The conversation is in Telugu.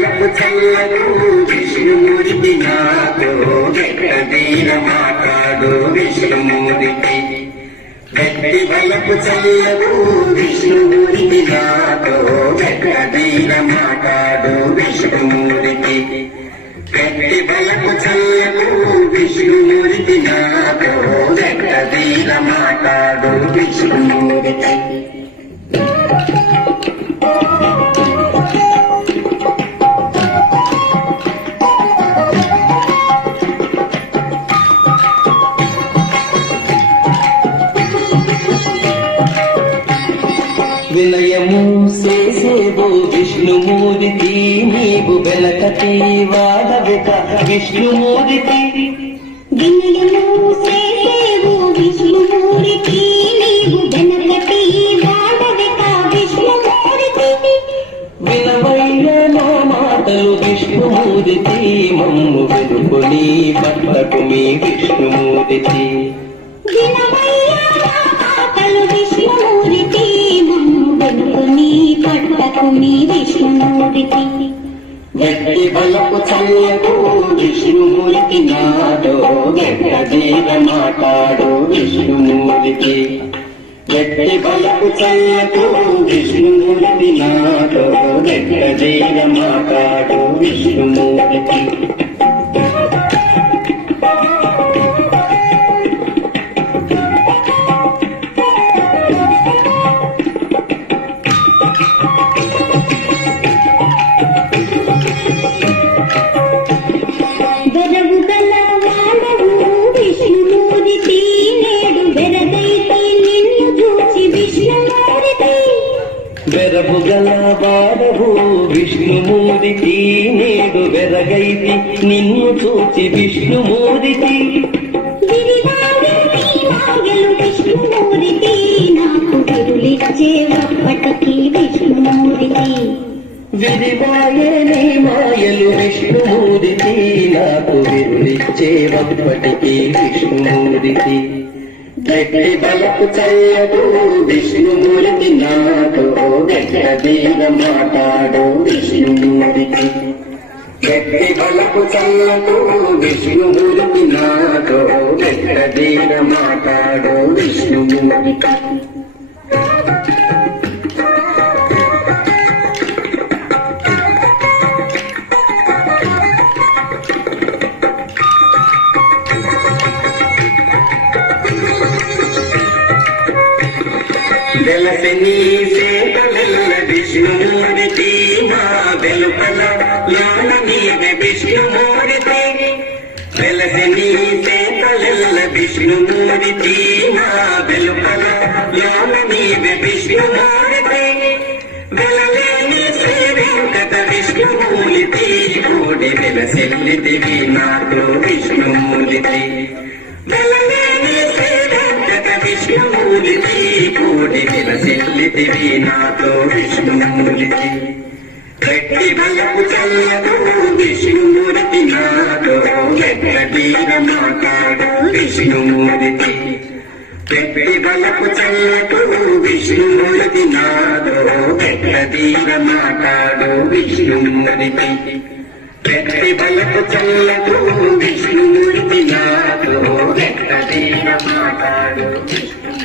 బలపు చల్లకు విష్ణుమూర్తి నాతో గట్టిగా మాట్లాడు విష్ణుమూర్తి. గట్టి బలపు చల్లకు విష్ణుమూర్తి నాతో గట్టిగా మాట్లాడు విష్ణుమూర్తి. గట్టి బలపు చల్లకు విష్ణుమూర్తి నాతో గట్టిగా మాట్లాడు విష్ణుమూర్తి. వినయము చేసేవో విష్ణుమూర్తి నీవు వెనకటి వాడవిక విష్ణుమూర్తి. వినయము చేసేవో విష్ణుమూర్తి నీవు వెనకటి వాడవిక విష్ణుమూర్తి. వినవైన నా మాటలు విష్ణుమూర్తి మమ్ము వెనుకొని పట్టకు మీ విష్ణుమూర్తి. మీ విష్ణుమూర్తి. గట్టి బలపు చల్లకు విష్ణుమూర్తి నాతో గట్టిగా మాట్లాడు విష్ణుమూర్తి. గట్టి బలపు చల్లకు విష్ణుమూర్తి నాతో గట్టిగా మాట్లాడు విష్ణుమూర్తి. వెరపు గల వాడవు విష్ణుమూర్తి నేడు వెరగైతి నిన్ను చూచి విష్ణుమూర్తి. విష్ణుమూర్తి నాకు విరులిచ్చే ఒప్పటికి విష్ణుమూర్తి. విరివాయని మాయలు విష్ణుమూర్తి నాకు విరులిచ్చే ఒప్పటికి విష్ణుమూర్తి. గట్టి బలపు చల్లకు విష్ణుమూర్తి నాతో గట్టిగా మాట్లాడు విష్ణుమూర్తి. గట్టి బలపు చల్లకు విష్ణుమూర్తి నాతో గట్టిగా మాట్లాడు విష్ణుమూర్తి. వెలసని సేకలెల్ల విష్ణుమూర్తి మా వెలుపల లోన నీవే విష్ణుమూర్తి. వెలసని సేకలెల్ల విష్ణుమూర్తి మా వెలుపల లోన నీవే విష్ణుమూర్తి. వెలలేని శ్రీ వెంకట విష్ణుమూర్తి కోడి వెలసెల్లిదివి నాతో విష్ణుమూర్తి. వెలలేని శ్రీ వెంకట విష్ణుమూర్తి కోడి వెలసెల్లిదివి నాతో విష్ణుమూర్తి. గట్టి బలపు చల్లకు విష్ణుమూర్తి నాతో గట్టిగా మాట్లాడు విష్ణుమూర్తి. గట్టి బలపు చల్లకు విష్ణుమూర్తి నాతో గట్టిగా మాట్లాడు విష్ణుమూర్తి. గట్టి బలపు చల్లకు విష్ణుమూర్తి నాతో గట్టిగా మాట్లాడు విష్ణు.